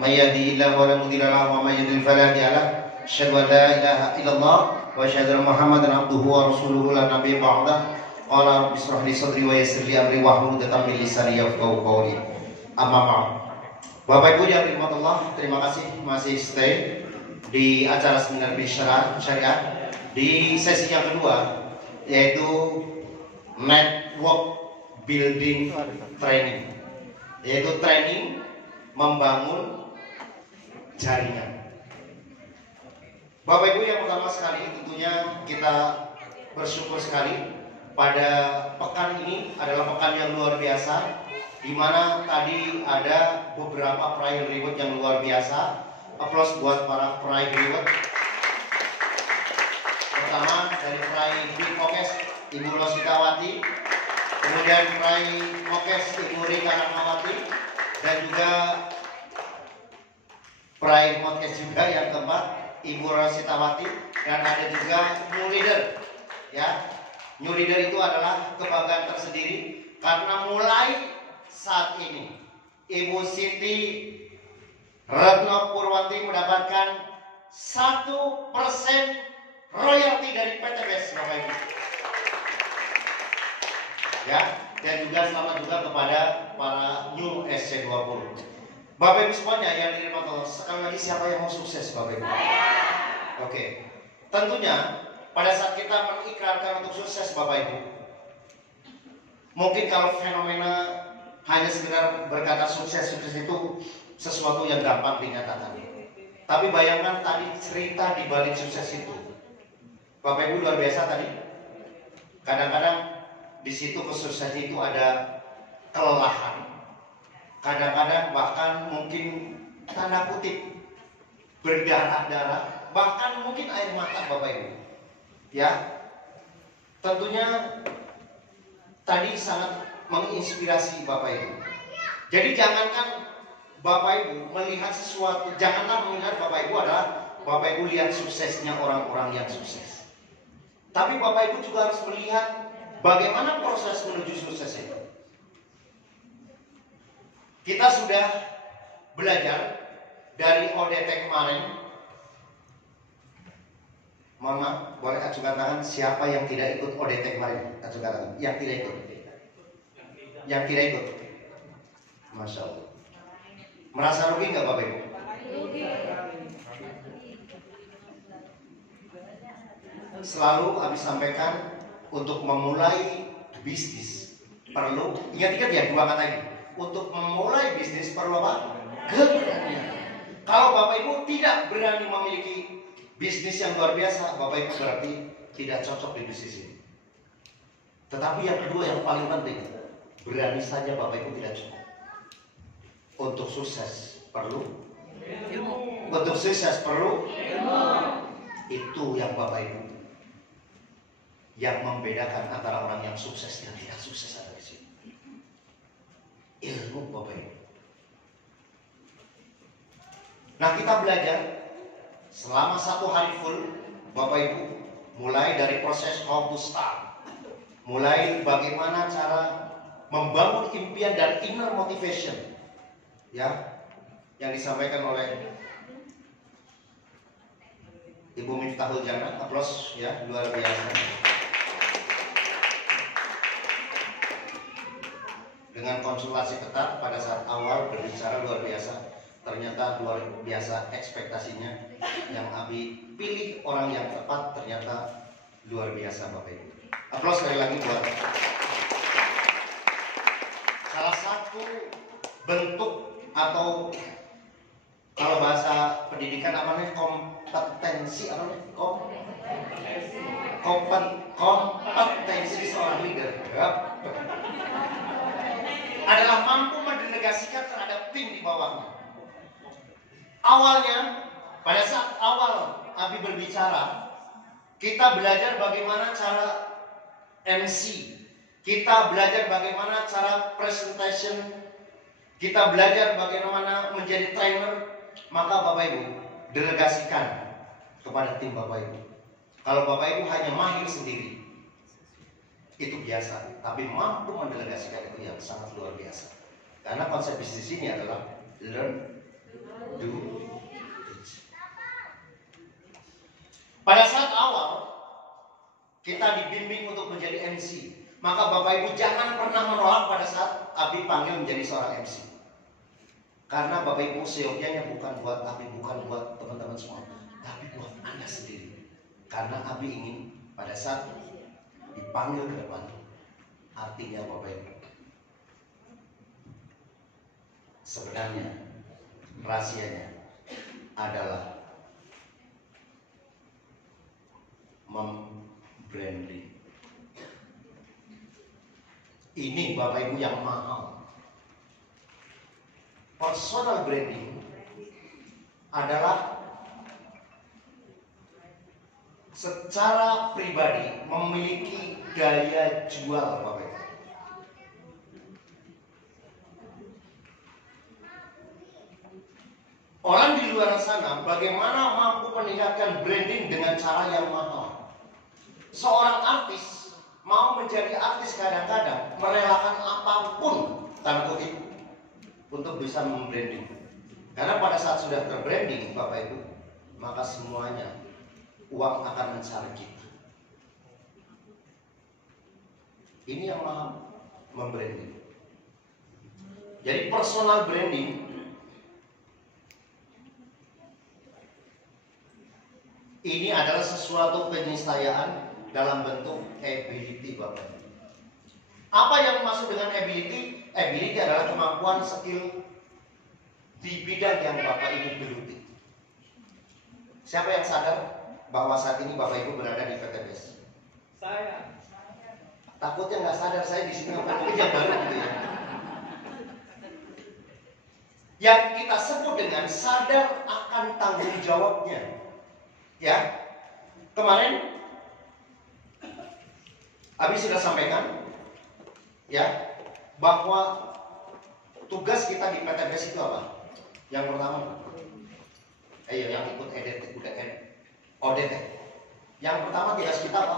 may yahdihillahu fala mudilla lahu wa may yudlil fala hadiya lahu. Asyhadu an la ilaha illallah wa asyhadu anna Muhammadan abduhu wa rasuluhu la nabiyya ba'dah. Qala rabbi ishrah li sadri wa yassir li amri wahlul 'uqdatam min lisani yafqahu qawli. Amma ba'd. Bapak Ibu yang dirahmati Allah, terima kasih masih stay di acara seminar syariat di sesi yang kedua, yaitu network building training, yaitu training membangun jaringan. Bapak Ibu yang pertama sekali, tentunya kita bersyukur sekali pada pekan ini adalah pekan yang luar biasa, di mana tadi ada beberapa peraih reward yang luar biasa. Aplaus buat para peraih reward. Pertama dari peraih Big Mokes Ibu Rositawati, kemudian peraih Mokes Ibu Rika Rahmawati, dan juga peraih Mokes juga yang keempat Ibu Rositawati, dan ada juga new leader. Ya, new leader itu adalah kebanggaan tersendiri karena mulai saat ini Ibu Siti Retno Purwanti mendapatkan 1% royalti dari PTBS, Bapak Ibu. Ya, dan juga selamat juga kepada para new SC20. Bapak Ibu semuanya yang dirahmati Allah, sekali lagi siapa yang mau sukses, Bapak Ibu? Oke. Tentunya pada saat kita mengikrarkan untuk sukses, Bapak Ibu, mungkin kalau fenomena hanya sekedar berkata sukses itu sesuatu yang gampang dinyatakan. Tapi bayangkan tadi cerita di balik sukses itu. Bapak Ibu luar biasa tadi. Kadang-kadang di situ kesuksesan itu ada kelelahan. Kadang-kadang bahkan mungkin tanda kutip berdarah-darah, bahkan mungkin air mata, Bapak Ibu. Ya, tentunya tadi sangat menginspirasi Bapak Ibu. Jadi jangankan Bapak Ibu melihat sesuatu, janganlah melihat Bapak Ibu adalah Bapak Ibu lihat suksesnya orang-orang yang sukses. Tapi Bapak Ibu juga harus melihat bagaimana proses menuju sukses itu. Kita sudah belajar dari ODT kemarin. Mohon maaf, boleh ajukan tangan siapa yang tidak ikut ODT kemarin? Ajukan tangan. Yang tidak ikut. Yang tidak ikut. Masya Allah. Merasa rugi nggak Bapak Ibu? Selalu habis sampaikan untuk memulai bisnis perlu, ingat-ingat ya dua kata ini. Untuk memulai bisnis perlu apa? Keberanian. Kalau Bapak Ibu tidak berani memiliki bisnis yang luar biasa, Bapak Ibu berarti tidak cocok di bisnis ini. Tetapi yang kedua yang paling penting, berani saja Bapak Ibu tidak cukup. Untuk sukses perlu ilmu. Untuk sukses perlu ilmu. Itu yang Bapak Ibu yang membedakan antara orang yang sukses dan tidak sukses ada di sini. Ilmu, Bapak Ibu. Nah, kita belajar selama 1 hari full, Bapak Ibu, mulai dari proses how to start, mulai bagaimana cara membangun impian dan inner motivation, ya, yang disampaikan oleh Ibu Miftahul Jannah. Aplaus ya, luar biasa. Dengan konsultasi ketat pada saat awal berbicara luar biasa. Ternyata luar biasa ekspektasinya. Yang Abi pilih orang yang tepat, ternyata luar biasa Bapak Ibu. Aplaus sekali lagi buat salah satu bentuk atau kalau bahasa pendidikan apa nih, kompetensi apa nih? Kompetensi seorang leader adalah mampu mendelegasikan terhadap tim di bawahnya. Awalnya, pada saat awal Abi berbicara, kita belajar bagaimana cara MC, kita belajar bagaimana cara presentation, kita belajar bagaimana menjadi trainer. Maka Bapak Ibu delegasikan kepada tim Bapak Ibu. Kalau Bapak Ibu hanya mahir sendiri, itu biasa, tapi mampu mendelegasikan itu yang sangat luar biasa. Karena konsep bisnis ini adalah learn kita dibimbing untuk menjadi MC. Maka Bapak Ibu jangan pernah menolak pada saat Abi panggil menjadi seorang MC. Karena Bapak Ibu seyogyanya bukan buat Abi, bukan buat teman-teman semua, tapi buat Anda sendiri. Karena Abi ingin pada saat dipanggil ke depan, artinya Bapak Ibu, sebenarnya rahasianya adalah membranding. Ini Bapak Ibu yang mahal. Personal branding adalah secara pribadi memiliki daya jual Bapak Ibu. Orang di luar sana bagaimana mampu meningkatkan branding dengan cara yang mahal. Seorang artis mau menjadi artis kadang-kadang merelakan apapun tanda kutip untuk bisa membranding. Karena pada saat sudah terbranding Bapak Ibu, maka semuanya uang akan mencari kita. Ini yang mahal, membranding. Jadi personal branding ini adalah sesuatu keniscayaan dalam bentuk ability Bapak Ibu. Apa yang masuk dengan ability? Ability adalah kemampuan skill di bidang yang Bapak Ibu geluti. Siapa yang sadar bahwa saat ini Bapak Ibu berada di VTBS? Saya. Takutnya nggak sadar saya di sini bukan kerja baru gitu ya. Yang kita sebut dengan sadar akan tanggung jawabnya. Ya, kemarin Abi sudah sampaikan ya bahwa tugas kita di PTBS itu apa? Yang pertama, yang ikut ODT. Yang pertama tugas kita apa?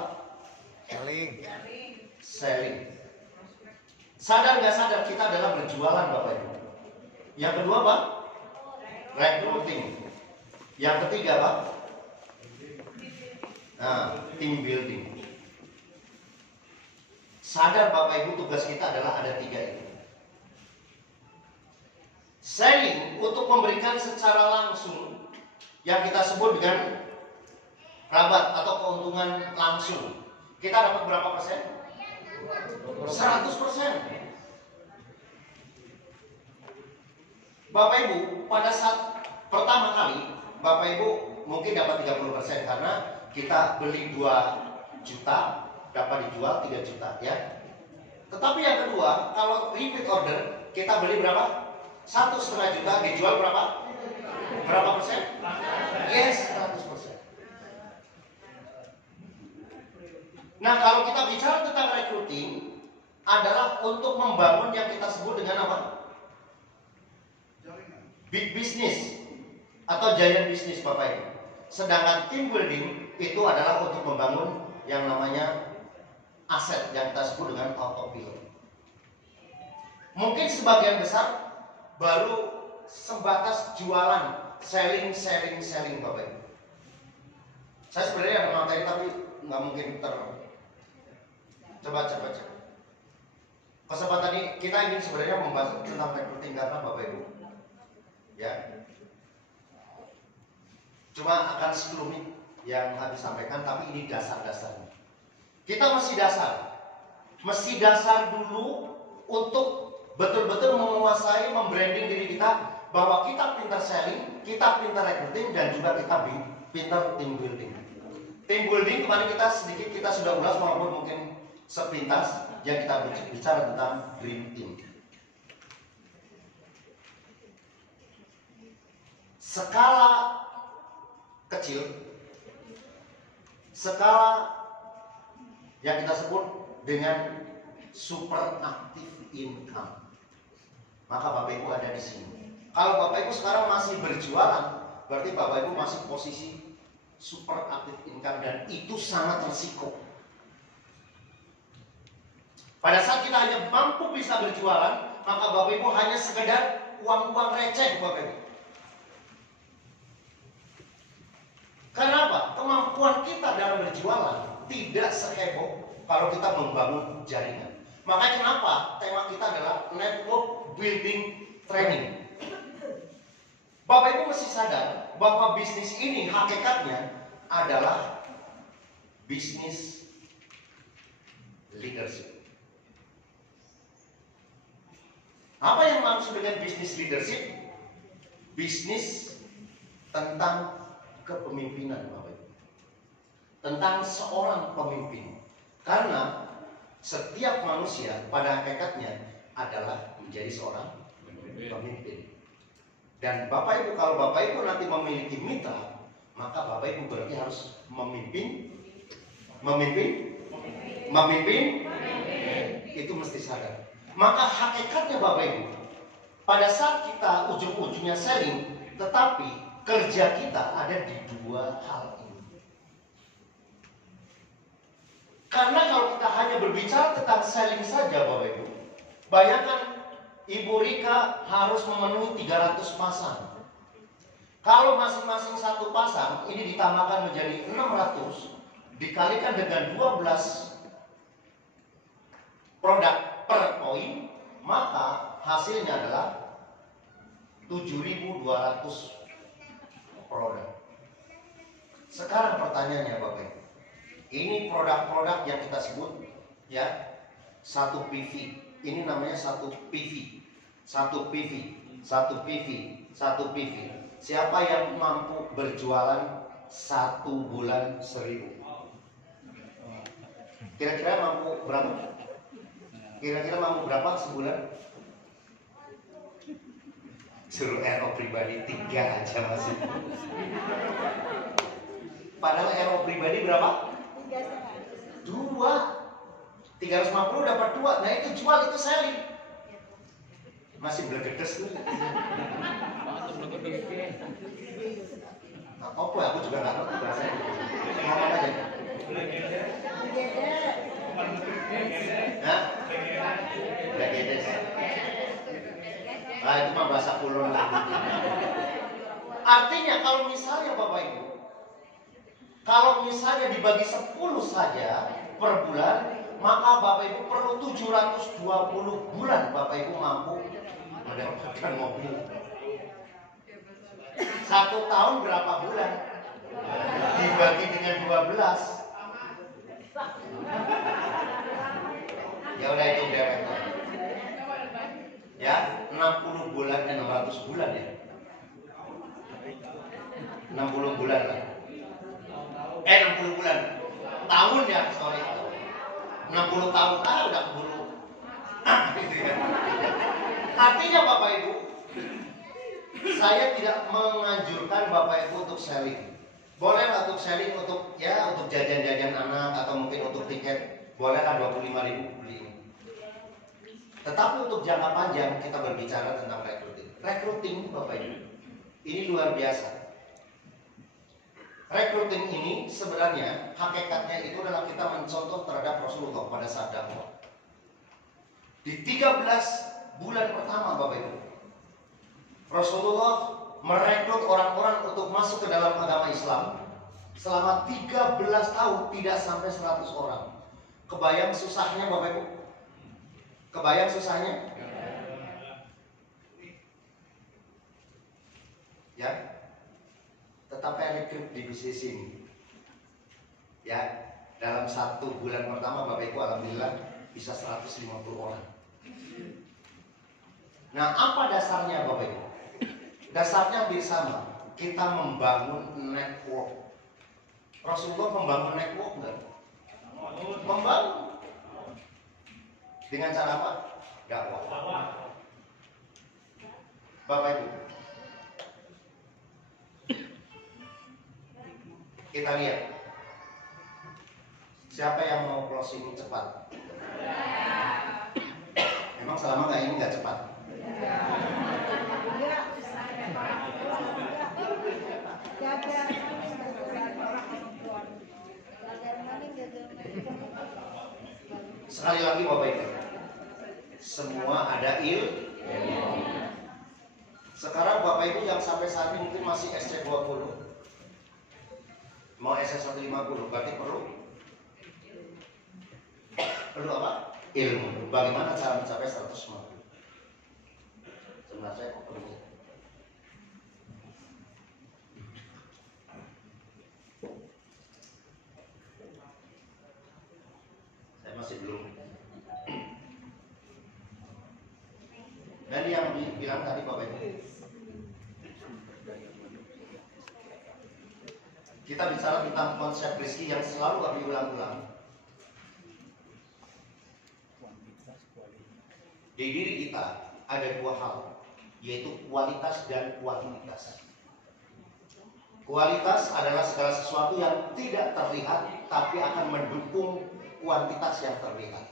Selling. Sadar nggak sadar kita adalah berjualan Bapak Ibu. Yang kedua apa? Recruiting. Yang ketiga apa? Team building. Sadar Bapak Ibu tugas kita adalah ada 3 itu. Selling untuk memberikan secara langsung yang kita sebut dengan rabat atau keuntungan langsung. Kita dapat berapa persen? 100%. Bapak Ibu pada saat pertama kali Bapak Ibu mungkin dapat 30% karena kita beli 2 juta dapat dijual 3 juta ya. Tetapi yang kedua, kalau repeat order kita beli berapa? 1,5 juta dijual berapa? Berapa persen? Yes, 100%. Nah, kalau kita bicara tentang recruiting adalah untuk membangun yang kita sebut dengan apa? Big business atau giant business Bapak Ibu. Sedangkan team building itu adalah untuk membangun yang namanya aset yang kita sebut dengan autopilot. Mungkin sebagian besar baru sebatas jualan, selling Bapak Ibu. Saya sebenarnya ada materi tapi nggak mungkin coba. Kesempatan ini kita ingin sebenarnya membahas tentang recruiting karena Bapak Ibu, ya. Cuma akan sekelumit yang habis sampaikan, tapi ini dasar-dasarnya. Kita mesti dasar dulu untuk betul-betul menguasai, membranding diri kita bahwa kita pintar selling, kita pintar recruiting, dan juga kita pintar team building. Team building kemarin kita sudah ulas walaupun mungkin sepintas yang kita bicara tentang dream team. Skala kecil, skala yang kita sebut dengan super active income. Maka Bapak Ibu ada di sini. Kalau Bapak Ibu sekarang masih berjualan, berarti Bapak Ibu masih posisi super active income dan itu sangat resiko. Pada saat kita hanya mampu bisa berjualan, maka Bapak Ibu hanya sekedar uang-uang receh Bapak Ibu. Kenapa? Kemampuan kita dalam berjualan tidak seheboh kalau kita membangun jaringan. Makanya kenapa tema kita adalah network building training. Bapak Ibu mesti sadar bahwa bisnis ini hakikatnya adalah bisnis leadership. Apa yang maksud dengan bisnis leadership? Bisnis tentang kepemimpinan, Bapak Ibu. Tentang seorang pemimpin. Karena setiap manusia pada hakikatnya adalah menjadi seorang pemimpin. Dan Bapak Ibu, kalau Bapak Ibu nanti memiliki mitra, maka Bapak Ibu berarti harus memimpin. Itu mesti sadar. Maka hakikatnya Bapak Ibu, pada saat kita ujung-ujungnya selling, tetapi kerja kita ada di dua hal ini. Karena kalau kita hanya berbicara tentang selling saja Bapak Ibu, bayangkan Ibu Rika harus memenuhi 300 pasang. Kalau masing-masing satu pasang ini ditambahkan menjadi 600 dikalikan dengan 12 produk per poin, maka hasilnya adalah 7.200 produk. Sekarang pertanyaannya Bapak Ibu, ini produk-produk yang kita sebut ya, 1 PV. Ini namanya 1 PV. 1 PV, 1 PV, 1 PV. Siapa yang mampu berjualan 1 bulan 1.000? Kira-kira mampu berapa? Kira-kira mampu berapa sebulan? Suruh RO pribadi 3 aja masih. Padahal RO pribadi berapa? 2. 350 dapat 2. Nah itu jual, itu selling. Masih belegedes tuh. Apa aku juga nggak ngerti bahasanya. Ngomong aja. Hah? Belegedes. Ah itu mah bahasa kulon lagi. Artinya kalau misalnya Bapak Ibu, kalau misalnya dibagi 10 saja per bulan, maka Bapak Ibu perlu 720 bulan Bapak Ibu mampu mendapatkan mobil. 1 tahun berapa bulan? Dibagi dengan 12. Ya udah itu dewek. Ya, 60 bulan dan 600 bulan ya. 60 bulan lah. 60 bulan. Tahun ya, sorry. 60 tahun udah keburu. Artinya Bapak Ibu, saya tidak menganjurkan Bapak Ibu untuk selling. Boleh lah untuk selling untuk ya untuk jajan-jajan anak atau mungkin untuk tiket, bolehlah 25.000 beli. Tetapi untuk jangka panjang kita berbicara tentang recruiting. Recruiting Bapak Ibu, ini luar biasa. Recruiting ini sebenarnya hakikatnya itu adalah kita mencontoh terhadap Rasulullah pada saat dakwah. Di 13 bulan pertama Bapak Ibu, Rasulullah merekrut orang-orang untuk masuk ke dalam agama Islam selama 13 tahun, tidak sampai 100 orang. Kebayang susahnya Bapak Ibu? Kebayang susahnya? Ya. Tetapi rekrut di bisnis ini, ya, dalam 1 bulan pertama Bapak Ibu alhamdulillah bisa 150 orang. Nah, apa dasarnya Bapak Ibu? Dasarnya hampir sama. Kita membangun network. Rasulullah membangun network enggak? Membangun. Dengan cara apa? Dakwah. Bapak Ibu, kita lihat siapa yang mau closing cepat. Emang selama ini nggak cepat? Sekali lagi Bapak Ibu, semua ada Sekarang Bapak Ibu yang sampai saat ini mungkin masih SC20, mau SC150, berarti perlu Perlu apa? Ilmu. Bagaimana cara mencapai 150? Sebenarnya kok perlu. Saya masih belum. Dan yang dibilang tadi Bapak Ibu, kita bicara tentang konsep rezeki yang selalu kami ulang-ulang. Di diri kita ada dua hal, yaitu kualitas dan kuantitas. Kualitas adalah segala sesuatu yang tidak terlihat, tapi akan mendukung kuantitas yang terlihat.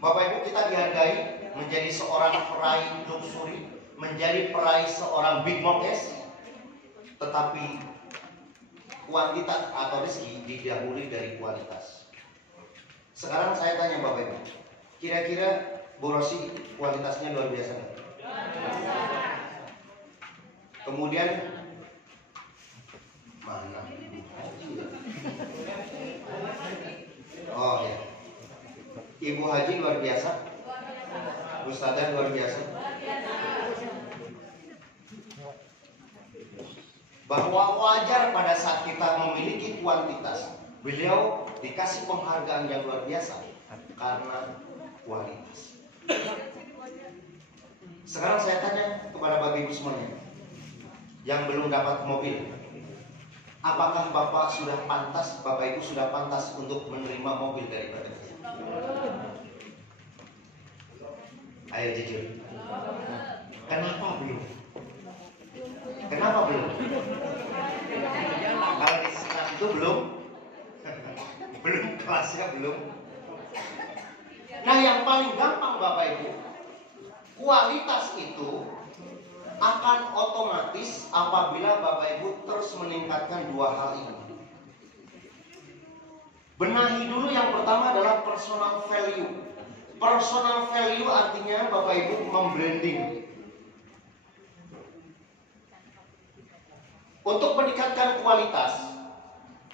Bapak Ibu, kita dihargai menjadi seorang peraih luxury, menjadi peraih seorang big mokes, tetapi kuantitas atau rezeki didahului dari kualitas. Sekarang saya tanya Bapak Ibu, kira-kira Bu Rosi kualitasnya luar biasa nggak? Kemudian mana? Oh ya, Ibu Haji luar biasa, Ustadzah luar biasa. Bahwa wajar pada saat kita memiliki kuantitas, beliau dikasih penghargaan yang luar biasa karena kualitas. Sekarang saya tanya kepada Bapak Ibu semuanya yang belum dapat mobil, apakah Bapak sudah pantas, Bapak Ibu sudah pantas untuk menerima mobil dari Bapak Ibu? Ayo jujur. Kenapa belum? Kenapa belum? Kalau di sekolah itu belum, belum kelasnya belum. Nah, yang paling gampang Bapak Ibu, kualitas itu akan otomatis apabila Bapak Ibu terus meningkatkan dua hal ini. Benahi dulu, yang pertama adalah personal value. Personal value artinya Bapak Ibu membranding. Untuk meningkatkan kualitas,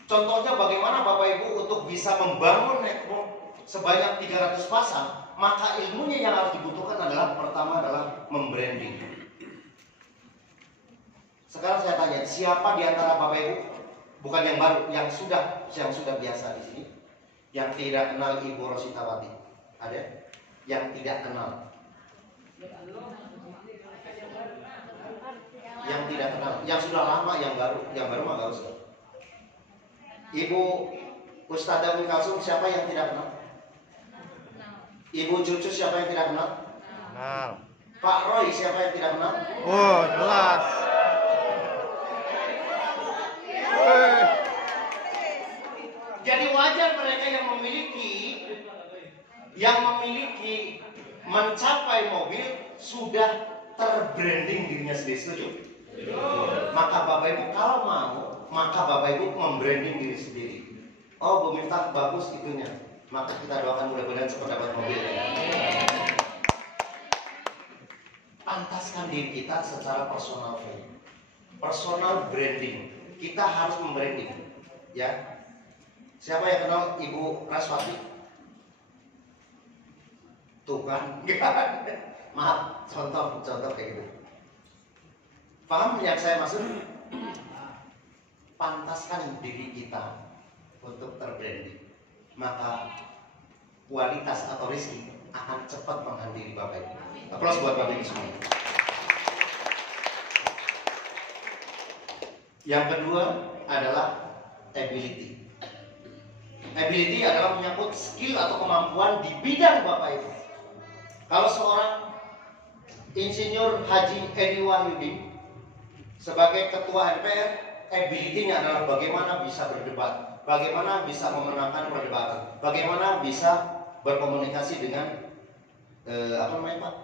contohnya bagaimana Bapak Ibu untuk bisa membangun network sebanyak 300 pasang, maka ilmunya yang harus dibutuhkan adalah pertama adalah membranding. Sekarang saya tanya, siapa di antara Bapak Ibu, bukan yang baru, yang sudah biasa di sini, yang tidak kenal Ibu Rositawati? Ada? Yang tidak kenal? Yang tidak kenal, yang sudah lama, yang baru mah gak usah. Ibu Ustadzah Umi Kalsum siapa yang tidak kenal? Ibu Cucu siapa yang tidak kenal? Kenal. Pak Roy siapa yang tidak kenal? Oh, jelas. Jadi wajar mereka yang memiliki mencapai mobil sudah terbranding dirinya sendiri, setuju? Maka Bapak Ibu kalau mau, maka Bapak Ibu membranding diri sendiri. Oh, Bu Miftah bagus itunya, maka kita doakan mudah-mudahan cepat dapat mobil. Pantaskan diri kita secara personal value, personal branding. Kita harus membranding, ya. Siapa yang kenal Ibu Raswati? Tuh kan, maaf, contoh kayak gitu. Paham yang saya maksud? Pantaskan diri kita untuk terbranding, maka kualitas atau rezeki akan cepat menghampiri Bapak Ibu. Aplaus buat Bapak Ibu semua. Yang kedua adalah ability. Ability adalah menyangkut skill atau kemampuan di bidang Bapak Ibu. Kalau seorang Insinyur Haji Edi Wahyudi sebagai Ketua MPR, ability-nya adalah bagaimana bisa berdebat, bagaimana bisa memenangkan perdebatan, bagaimana bisa berkomunikasi dengan apa namanya Pak?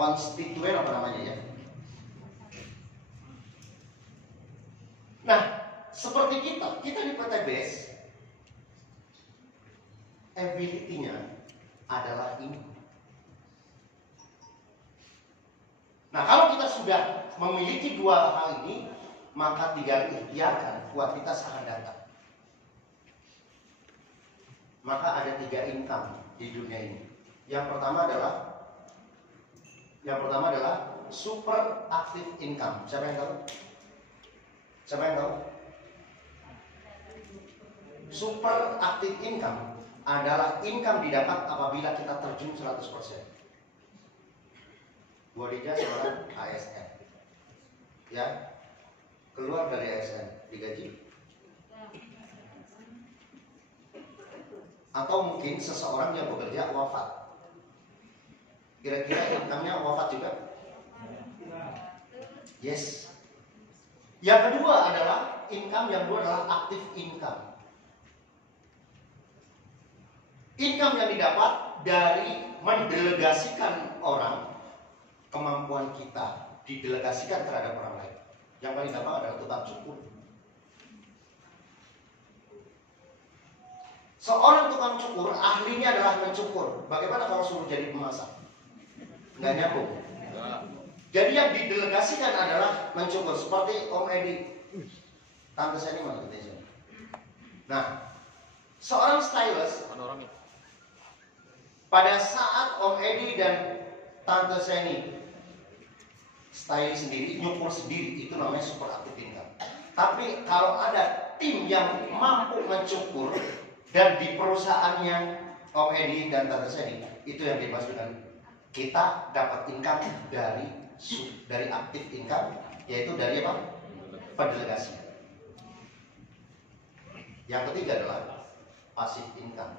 Konstituen apa namanya ya? Nah, seperti kita di PTBS, ability-nya adalah ini. Nah, kalau kita sudah memiliki dua hal ini, maka tinggal ikhtiarkan, kuantitas akan datang. maka ada 3 income di dunia ini. Yang pertama adalah super active income. Siapa yang tahu? Siapa yang tahu? Super active income adalah income didapat apabila kita terjun 100%. Bu Adija seorang ASN, ya, keluar dari ASN digaji, atau mungkin seseorang yang bekerja wafat, kira-kira income-nya wafat juga? Yes. Yang kedua adalah active income. Income yang didapat dari mendelegasikan orang, kemampuan kita didelegasikan terhadap orang lain. Yang paling gampang adalah tukang cukur. Seorang tukang cukur ahlinya adalah mencukur. Bagaimana kalau suruh jadi pemasak? Nggak nyambung. Jadi yang didelegasikan adalah mencukur. Seperti Om Edi, tante saya ini mana kita. Nah, seorang stylist, pada saat Om Edi dan tante saya ini style sendiri, nyukur sendiri, itu namanya super active income. Tapi kalau ada tim yang mampu mencukur dan di perusahaannya Om Edi dan tante saya ini, itu yang dimaksud dengan kita dapat income dari active income, yaitu dari apa? Pendelegasi. Yang ketiga adalah passive income.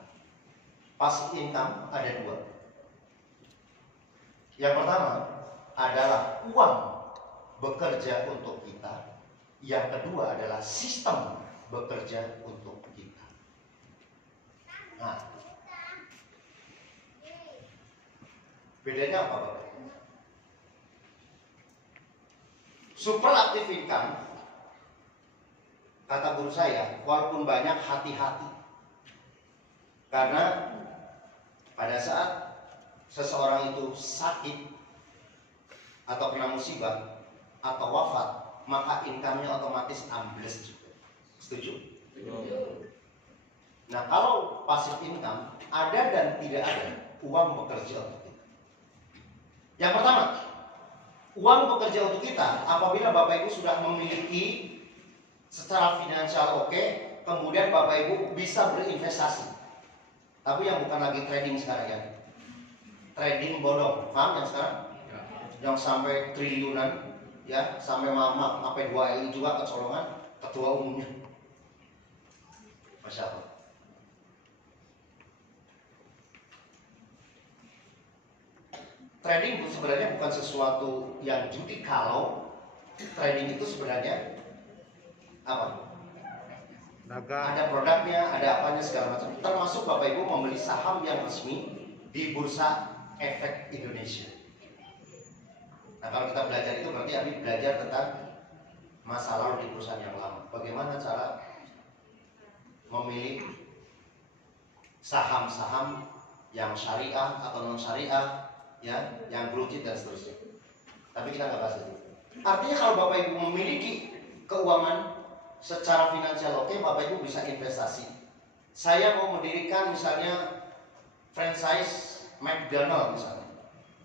Passive income ada 2. Yang pertama adalah uang bekerja untuk kita. Yang kedua adalah sistem bekerja untuk kita. Nah, bedanya apa, Bapak? Super active income, kata guru saya, walaupun banyak, hati-hati. Karena pada saat seseorang itu sakit atau kena musibah atau wafat, maka income-nya otomatis ambles juga. Setuju? Nah, kalau passive income, ada dan tidak ada uang bekerja untuk kita. Yang pertama, uang bekerja untuk kita apabila Bapak Ibu sudah memiliki secara finansial oke, kemudian Bapak Ibu bisa berinvestasi. Tapi yang bukan lagi trading sekarang ya. Trading bodong, paham yang sekarang? Yang sampai triliunan, ya, sampai mama, sampai 2 juga kecolongan ketua umumnya. Masya Allah. Trading sebenarnya bukan sesuatu yang judi, kalau trading itu sebenarnya apa? Ada produknya, ada apanya segala macam. Termasuk Bapak Ibu membeli saham yang resmi di Bursa Efek Indonesia. Nah, kalau kita belajar itu berarti Abi belajar tentang masa lalu di perusahaan yang lama. Bagaimana cara memilih saham-saham yang syariah atau non syariah, ya, yang blue chip dan seterusnya. Tapi kita nggak bahas itu. Artinya kalau Bapak Ibu memiliki keuangan secara finansial oke, Bapak Ibu bisa investasi. Saya mau mendirikan misalnya franchise McDonald misalnya.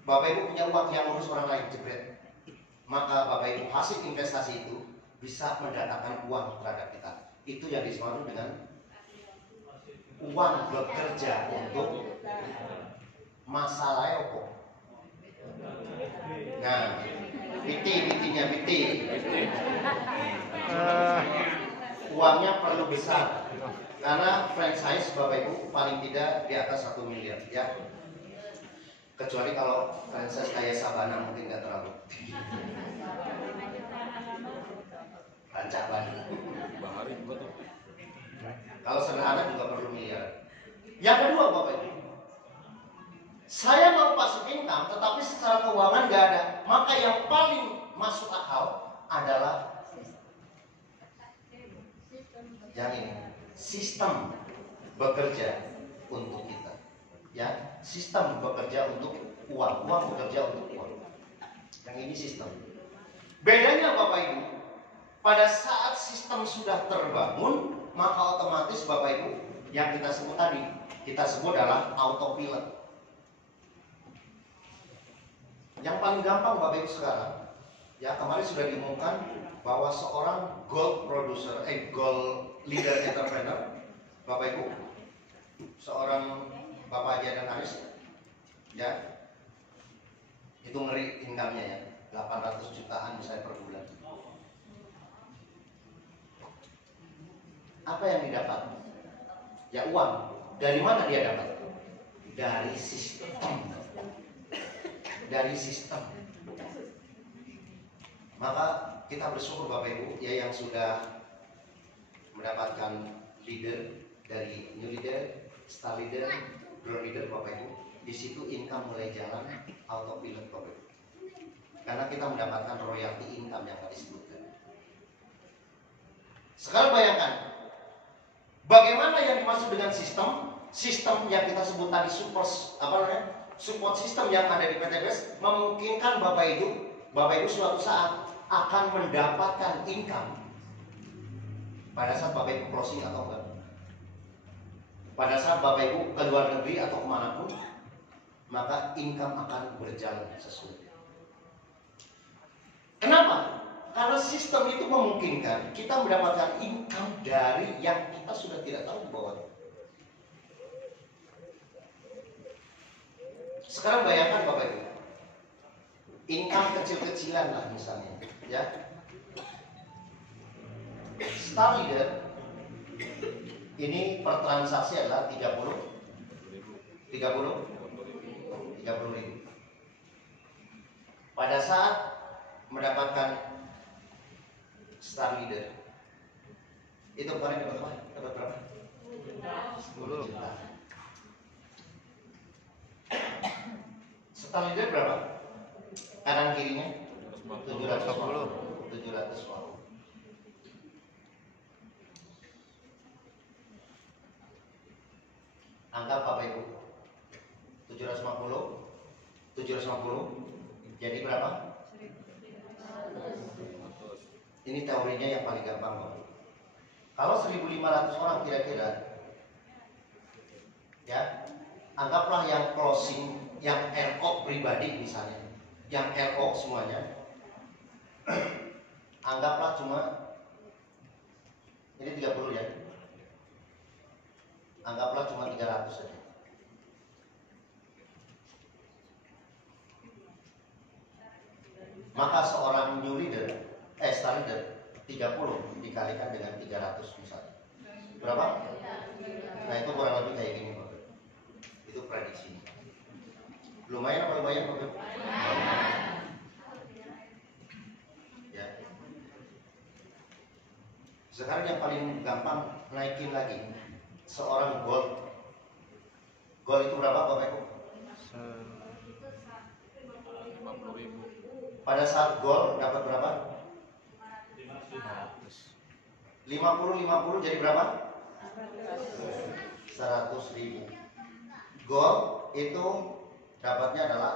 Bapak Ibu punya uang yang ngurus orang lain, jebret. Maka Bapak Ibu hasil investasi itu bisa mendatangkan uang terhadap kita. Itu yang disebut dengan uang bekerja untuk masalah apa? Nah, piti-pitinya piti. Uangnya perlu besar. Karena franchise Bapak Ibu paling tidak di atas 1 miliar, ya. Kecuali kalau franchise kayak Sabana mungkin nggak terlalu tinggi. Rancak Bandung. Kalau sederhana juga perlu miliar. Yang kedua Bapak Ibu, saya mau passive income tetapi secara keuangan nggak ada. Maka yang paling masuk akal adalah yang ini, sistem bekerja untuk kita. Ya, sistem bekerja untuk uang, uang bekerja untuk uang. Yang ini sistem. Bedanya Bapak Ibu, pada saat sistem sudah terbangun, maka otomatis Bapak Ibu yang kita sebut tadi, kita sebut adalah autopilot. Yang paling gampang Bapak Ibu sekarang, ya kemarin sudah diumumkan bahwa seorang gold producer, gold leader entrepreneur, Bapak Ibu, seorang Bapak Haji dan Aris, ya, itu ngeri income-nya ya, 800 jutaan misalnya per bulan. Apa yang didapat? Ya uang. Dari mana dia dapat? Dari sistem. Dari sistem. Maka kita bersyukur Bapak Ibu ya yang sudah mendapatkan leader dari new leader, star leader, grow leader Bapak Ibu. Di situ income mulai jalan autopilot Bapak Ibu. Karena kita mendapatkan royalty income yang tadi disebutkan. Sekarang bayangkan bagaimana yang dimaksud dengan sistem? Sistem yang kita sebut tadi support system yang ada di PTBS memungkinkan Bapak Ibu suatu saat akan mendapatkan income pada saat Bapak Ibu closing atau enggak. Pada saat Bapak Ibu ke luar negeri atau kemanapun, maka income akan berjalan sesuai. Kenapa? Karena sistem itu memungkinkan kita mendapatkan income dari yang kita sudah tidak tahu di bawahnya. Sekarang bayangkan Bapak Ibu, income kecil-kecilan lah misalnya, ya. Star leader ini per transaksi adalah 30 ribu. Pada saat mendapatkan star leader itu kemarin dapat berapa? 10 juta. Star leader berapa? Kanan kirinya 700. Anggap Bapak Ibu 750 jadi berapa? Ini teorinya yang paling gampang Bapak. Kalau 1.500 orang kira-kira, ya, anggaplah yang closing, yang RO pribadi misalnya, yang RO semuanya, anggaplah cuma ini 30 ya, anggaplah cuma 300 saja. Maka seorang new leader, star leader 30 dikalikan dengan 300 misalnya. Berapa? Nah itu kurang lebih kayak gini Bapak. Itu prediksi. Lumayan apa lumayan Bapak? Ya. Sekarang yang paling gampang naikin lagi. Seorang gold. Gold itu berapa Bapak Ibu? 50.000. Pada saat gold dapat berapa? 50 jadi berapa? 100.000. Gold itu dapatnya adalah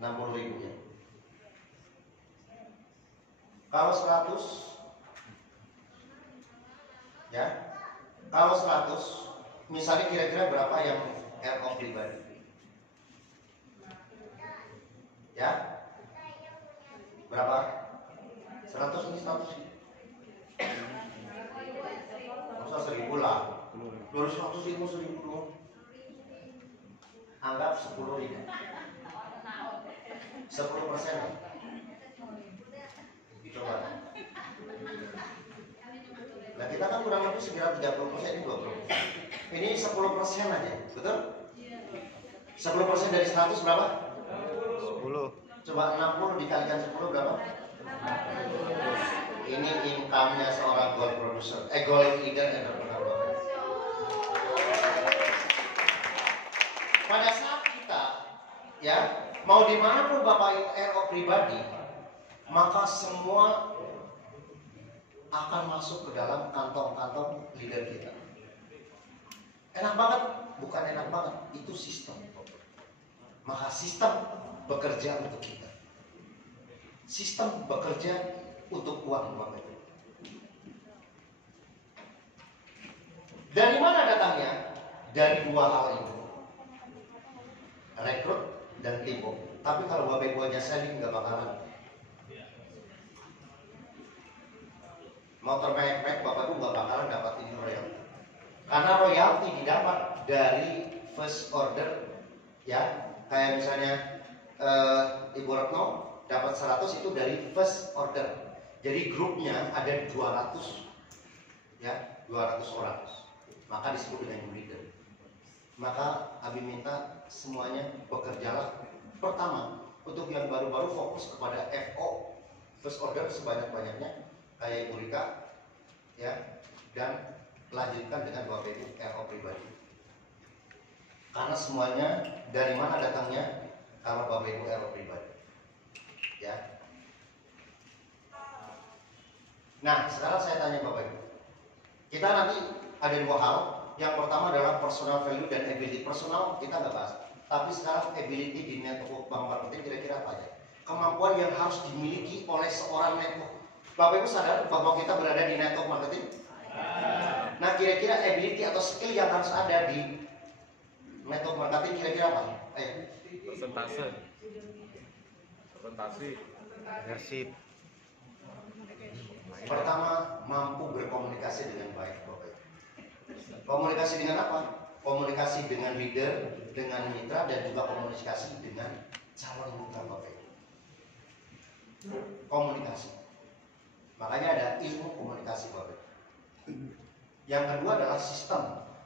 60.000 ya. Kalau 100 ya. Kalau 100 misalnya kira-kira berapa yang RO pribadi? Ya. Berapa? 100 ini 100 sih. Masa 1.000 lah. 200.000 dong. Anggap 10.000. 10% lah. Coba. Nah kita kan kurang lebih sekitar 30% ini 20. Ini 10% aja, betul? 10% dari 100 berapa? 10. Coba 60 dikalikan 10 berapa? Ini income-nya seorang gold producer, gold leader entrepreneur. Pada saat kita, ya, mau dimanapun Bapak RO pribadi, maka semua akan masuk ke dalam kantong-kantong leader kita. Enak banget? Bukan enak banget, itu sistem. Maka sistem bekerja untuk kita. Sistem bekerja untuk uang Bapak Ibu. Dari mana datangnya? Dari dua hal itu, rekrut dan tipu. Tapi kalau Bapak Ibu aja selling nggak bakalan. Motor mewah Bapak Ibu nggak bakalan dapatin royalti. Karena royalti didapat dari first order, ya. Kayak misalnya Ibu Retno dapat 100 itu dari first order. Jadi grupnya ada 200, ya, 200 orang. Maka disebut dengan leader. Maka Abi minta semuanya bekerjalah. Pertama, untuk yang baru-baru fokus kepada FO, first order sebanyak-banyaknya, kayak Ibu Rika, ya, dan lanjutkan dengan Bapak Ibu RO pribadi. Karena semuanya dari mana datangnya? Kalau Bapak Ibu RO pribadi, ya. Nah, sekarang saya tanya Bapak Ibu, kita nanti ada dua hal. Yang pertama adalah personal value dan ability. Personal kita nggak bahas, tapi sekarang ability di network marketing kira-kira apa aja? Kemampuan yang harus dimiliki oleh seorang network. Bapak Ibu sadar bahwa kita berada di network marketing? Nah, kira-kira ability atau skill yang harus ada di network marketing kira-kira apa? Ayo. Presentasi. Leadership. Pertama, mampu berkomunikasi dengan baik, Bapak Ibu. Komunikasi dengan apa? Komunikasi dengan leader, dengan mitra, dan juga komunikasi dengan calon mitra, Bapak Ibu. Komunikasi. Makanya ada ilmu komunikasi, Bapak Ibu. Yang kedua adalah sistem.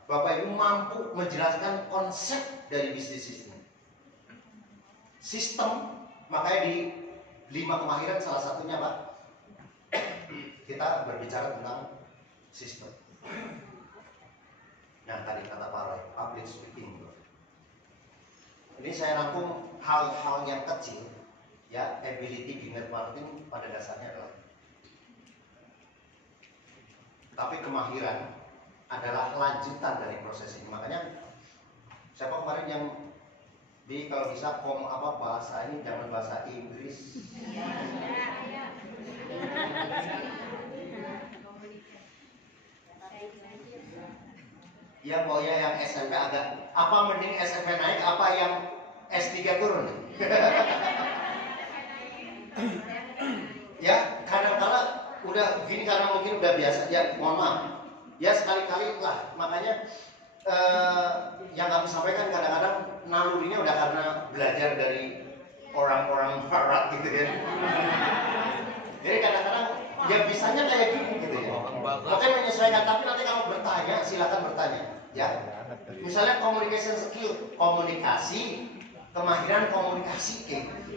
Bapak Ibu mampu menjelaskan konsep dari bisnis ini. Sistem, makanya di 5 kemahiran salah satunya Pak, kita berbicara tentang sistem. Nah, tadi kata Pak Roy, public speaking. Ini saya rangkum hal-hal yang kecil, ya, ability di network marketing pada dasarnya adalah. Tapi kemahiran adalah lanjutan dari proses ini. Makanya siapa kemarin yang di kalau bisa bahasa ini jangan bahasa Inggris. Ya pokoknya yang SMP agak apa mending SMP naik apa yang S3 turun. Ya kadang-kadang udah gini karena mungkin udah biasa ya, mohon maaf ya, sekali-kali lah. Makanya yang kami sampaikan kadang-kadang nalurinya udah karena belajar dari orang-orang barat gitu ya. Jadi kadang-kadang ya bisanya kayak gini gitu ya. Makanya menyesuaikan. Tapi nanti kalau bertanya silakan bertanya ya. Misalnya communication skill, komunikasi, kemahiran komunikasi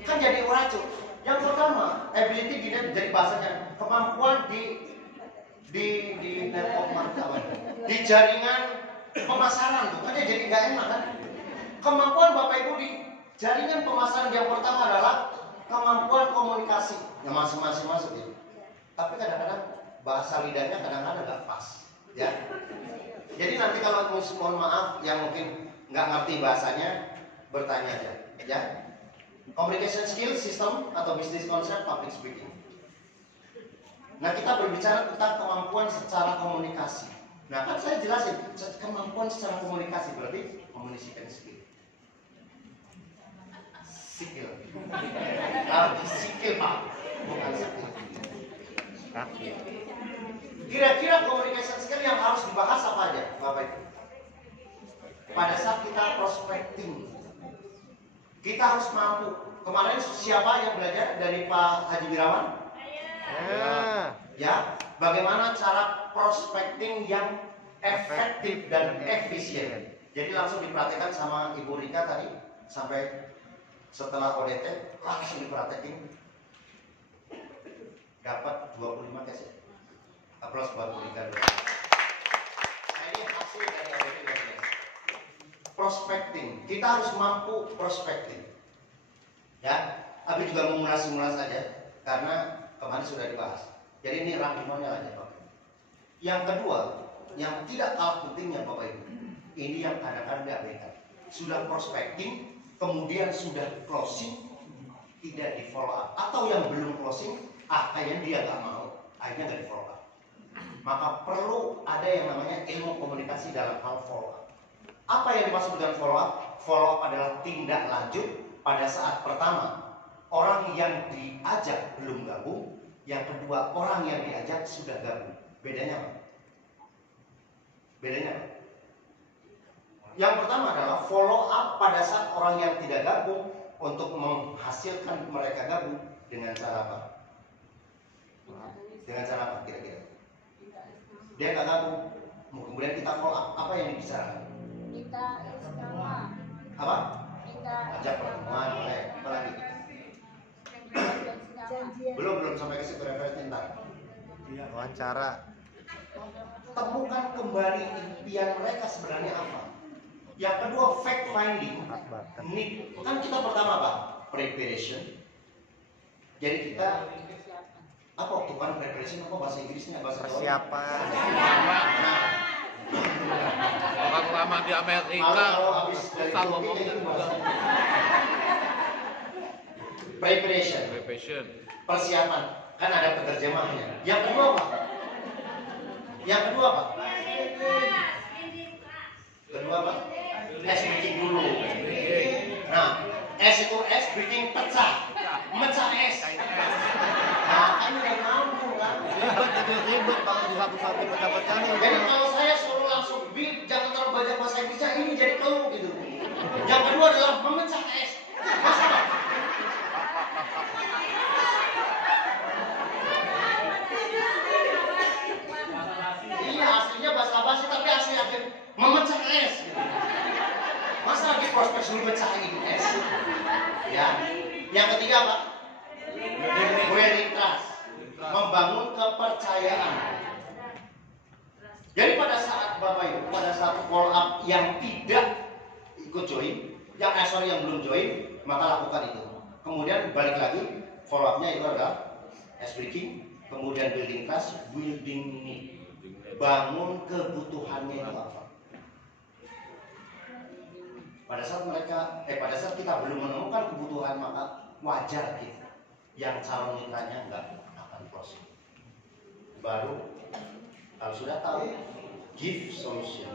kan jadi wajib. Yang pertama, ability jadi bahasanya kemampuan di network marketing, di jaringan pemasaran tuh kan jadi nggak enak kan. Kemampuan Bapak Ibu di jaringan pemasaran yang pertama adalah kemampuan komunikasi yang masing-masing masuk ya. Tapi kadang-kadang bahasa lidahnya kadang-kadang nggak pas ya. Jadi nanti kalau mohon maaf yang mungkin nggak ngerti bahasanya bertanya aja ya. Communication skill, system atau business concept, public speaking. Nah kita berbicara tentang kemampuan secara komunikasi. Nah kan saya jelasin kemampuan secara komunikasi berarti communication skill. Skill. Skill Pak, bukan skill. Kira-kira communication skill yang harus dibahas apa aja, Bapak Ibu? Pada saat kita prospecting, kita harus mampu. Kemarin siapa yang belajar dari Pak Haji Wirawan? Ya, bagaimana cara prospecting yang efektif dan efisien. Jadi langsung diperhatikan sama Ibu Rika tadi sampai setelah ODT langsung dipraktekin. Dapat 25 cash. Aplaus buat Bu Rika. Nah, ini hasil dari ODT. Prospecting, kita harus mampu prospecting. Ya, Abi juga mengulas-ulas saja karena kemarin sudah dibahas. Jadi ini rangkumannya aja Bapak. Yang kedua, yang tidak kalah pentingnya Bapak Ibu, ini yang kadang-kadang diabaikan. Sudah prospecting, kemudian sudah closing, tidak di follow up, atau yang belum closing, akhirnya dia nggak mau, akhirnya nggak di follow up. maka perlu ada yang namanya ilmu komunikasi dalam hal follow up. Apa yang dimaksud dengan follow up? Follow up adalah tindak lanjut pada saat pertama orang yang diajak belum gabung, yang kedua orang yang diajak sudah gabung. Bedanya apa? Bedanya apa? Yang pertama adalah follow up pada saat orang yang tidak gabung untuk menghasilkan mereka gabung dengan cara apa? Dengan cara apa kira-kira? Dia nggak gabung, kemudian kita follow up, apa yang dibicarakan? Kita istimewa. Apa? Kita Ajak pertemuan, apa lagi? Belum sampai ke situ, referensi ntar. Wawancara. Temukan kembali impian mereka sebenarnya apa. Yang kedua, fact finding. Ini kan kita pertama apa? Preparation. Jadi kita apa waktu kan preparation apa bahasa Inggrisnya bahasa Jawa? Persiapan. Nah, Orang lama di Amerika. kalau habis dari Kalau Turki itu bahasa preparation. Preparation. Persiapan. Kan ada penerjemahnya. Yang kedua apa? Yang kedua apa? Kedua apa? Es breaking dulu. Nah, es itu es breaking pecah. Mecah es. Nah, kan udah mampu kan? Ribet kalau satu-satu pecah-pecah. Jadi kalau saya suruh langsung jangan terlalu banyak bahasa Inggrisnya, ini jadi keluh gitu. Yang kedua adalah memecah es. Masalah. Iya, aslinya basa-basi tapi aslinya memecah es gitu. Masa lagi prospek suruh mecahin es? Ya. Yang ketiga apa? Building trust. Membangun kepercayaan. Jadi pada saat Bapak Ibu, pada saat follow up yang tidak ikut join, yang belum join, maka lakukan itu. Kemudian balik lagi, follow up-nya itu adalah ice breaking, kemudian building trust, building need. Bangun kebutuhannya itu apa? Pada saat kita belum menemukan kebutuhan, maka wajar kita yang calon mitranya enggak akan closing. Baru kalau sudah tahu, give solution.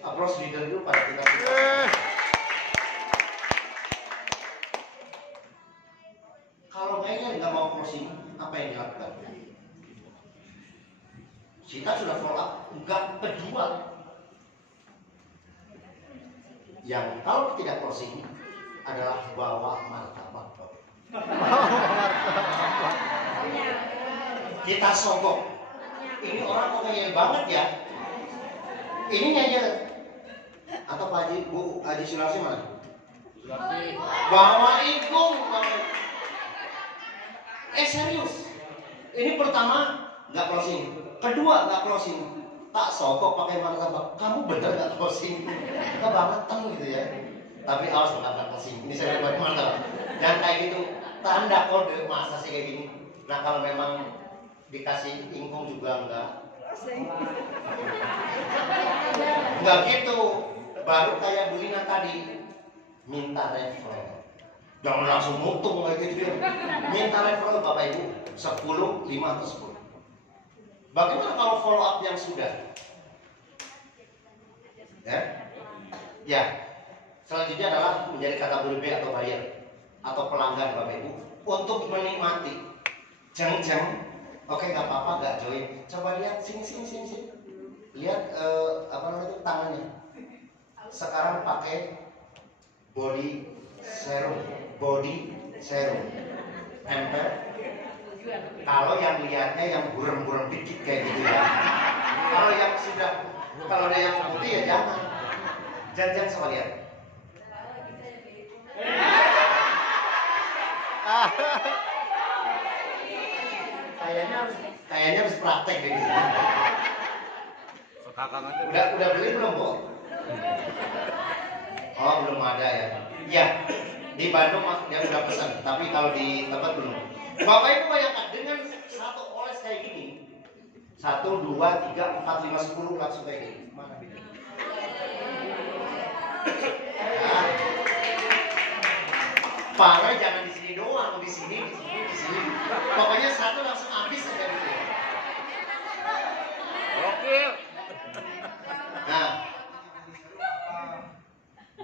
Approach leader dulu pada kita. Kalau kayaknya nggak mau closing, apa yang dilakukan? Kita sudah follow up, nggak kejual. Yang kalau tidak closing adalah bawa martabak. Kita sogok. Ini orang kok ngeyel banget ya. Ini ngeyel. Atau Pak Haji, Bu Haji Sulawesi mana? Bawa ikung. Serius. Ini pertama nggak closing. Kedua nggak closing. Tak sogok pakai martabak. Kamu bener nggak closing? Kebangetan gitu ya. Tapi awas nggak closing. Ini saya buat martabak. Dan kayak gitu tanda kode masa sih kayak gini. Nah kalau memang dikasih ingkung juga enggak gitu. Baru kayak Bu Lina tadi minta referral. Jangan langsung mutung kayak gitu dia. Minta referral Bapak Ibu 10, 5 atau 10. Bagaimana kalau follow up yang sudah? Ya. Selanjutnya adalah menjadi kategori B atau buyer atau pelanggan Bapak Ibu untuk menikmati. Jeng. Oke, nggak apa-apa, nggak join. Coba lihat sini. Lihat apa namanya itu tangannya. Sekarang pakai body serum. Ember. Kalau yang lihatnya yang burem-burem dikit kayak gitu ya. Kalau ada yang putih ya jangan. Jangan sama lihat. Kayaknya harus praktek deh. Udah beli belum, Bu? Oh, belum ada ya. Ya, di Bandung dia udah pesan, tapi kalau di tempat belum. Bapak Ibu bayangkan dengan satu oles kayak gini. 1, 2, 3, 4, 5, 10 langsung kayak gini. Mana beda? Nah. Parah jangan di sini doang, di sini. Pokoknya satu langsung habis aja gitu.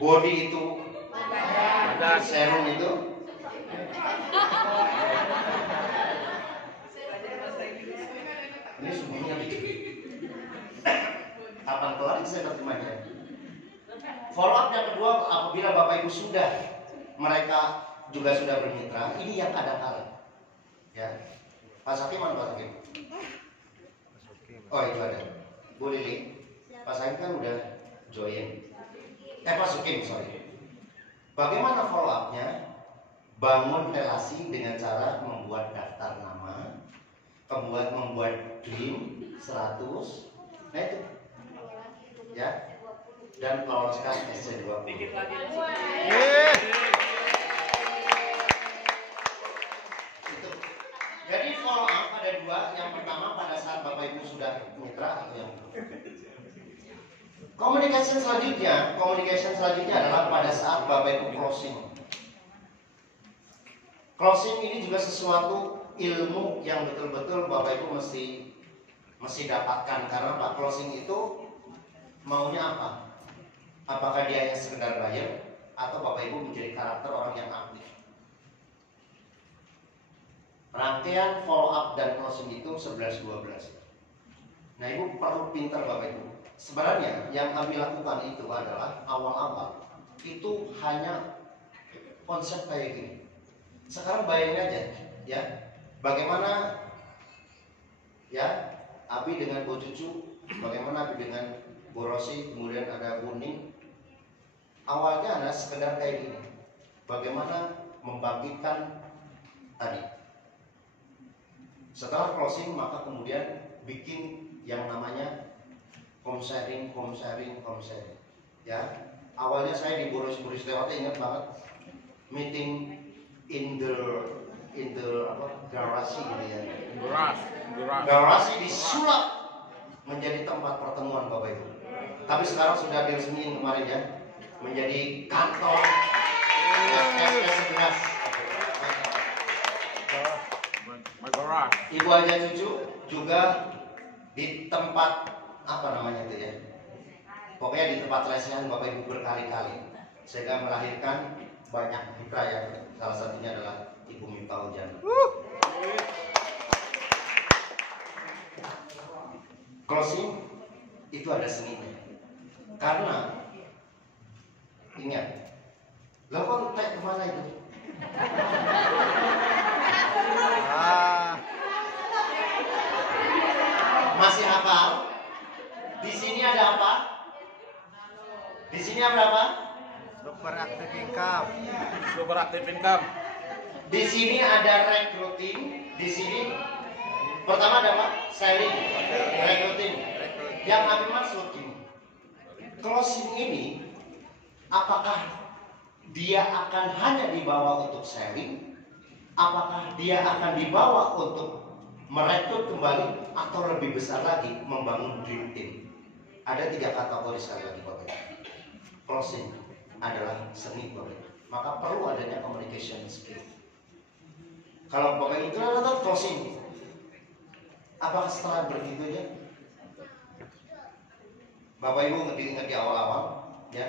body itu, Badan. serum itu. Ini semuanya kapan kelar saya terjemahnya. Follow up yang kedua, apabila Bapak Ibu sudah, mereka juga sudah bermitra, ini yang kadang-kadang ya. Pak Sakim mana Pak Sakim? Oh itu ada Bu Lili. Pak Sakim kan udah join. Pak Sukim, sorry. Bagaimana follow up-nya? Bangun relasi dengan cara membuat daftar nama, membuat dream 100, nah itu ya, dan meloloskan SC20. Itu. Jadi follow up ada dua. Yang pertama pada saat Bapak Ibu sudah mitra atau yang Communication selanjutnya adalah pada saat Bapak Ibu closing. Closing ini juga sesuatu ilmu yang betul-betul Bapak Ibu mesti dapatkan, karena Pak closing itu maunya apa? Apakah dia hanya sekedar bayar atau Bapak Ibu menjadi karakter orang yang aktif? Rangkaian follow up dan closing itu 11-12. Nah, Ibu perlu pintar Bapak Ibu. Sebenarnya yang kami lakukan itu adalah awal-awal itu hanya konsep kayak gini. Sekarang bayangin aja ya, bagaimana ya Abi dengan Bu Cucu, bagaimana Abi dengan Bu Rosi, kemudian ada Bu Ning. Awalnya adalah sekedar kayak gini. Bagaimana membangkitkan tadi. Setelah closing maka kemudian bikin yang namanya home sharing. Ya, awalnya saya di Boris Tewate ingat banget meeting in the garasi gitu ya. Garasi disulap menjadi tempat pertemuan Bapak Ibu. Tapi sekarang sudah diresmiin kemarin ya, menjadi kantor FSS 11. Ibu Aja Cucu juga di tempat apa namanya itu ya, pokoknya di tempat lesehan Bapak Ibu berkali-kali sehingga melahirkan banyak mitra yang salah satunya adalah Ibu Miftah Hujan. Closing itu ada seninya, karena ingat, lo kontak kemana itu? Masih hafal? Di sini ada apa? Di sini ada apa? Super active income. Super active income. Di sini ada recruiting. Di sini pertama ada apa? Selling, recruiting. Yang kami maksud ini, closing ini, apakah dia akan hanya dibawa untuk selling? Apakah dia akan dibawa untuk merekrut kembali atau lebih besar lagi membangun dream team? Ada 3 kategori sekali lagi Bapak. Closing adalah seni Bapak. Maka perlu adanya communication skill. Kalau Bapak itu adalah closing, apakah setelah begitu ya? Bapak Ibu ingat di awal-awal ya,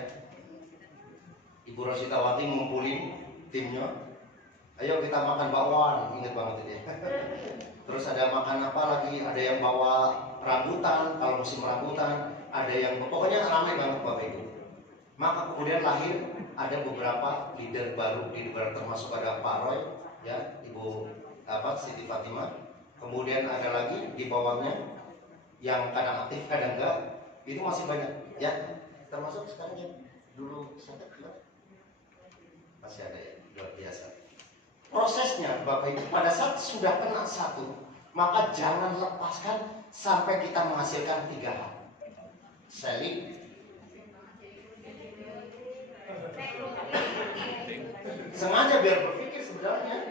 Ibu Rosita Wati ngumpulin timnya, ayo kita makan bakwan, ingat banget itu ya. Terus ada makan apa lagi, ada yang bawa rambutan, kalau musim rambutan, ada yang pokoknya ramai banget Bapak Ibu. Maka kemudian lahir ada beberapa leader baru, termasuk ada Pak Roy, ya, Ibu Siti Fatimah. Kemudian ada lagi di bawahnya yang kadang aktif, kadang enggak. Itu masih banyak, ya. Termasuk sekarang yang dulu sangat masih ada ya, luar biasa. Prosesnya Bapak Ibu pada saat sudah kena satu, maka jangan lepaskan sampai kita menghasilkan 3 hal. Selling, sengaja biar berpikir sebenarnya.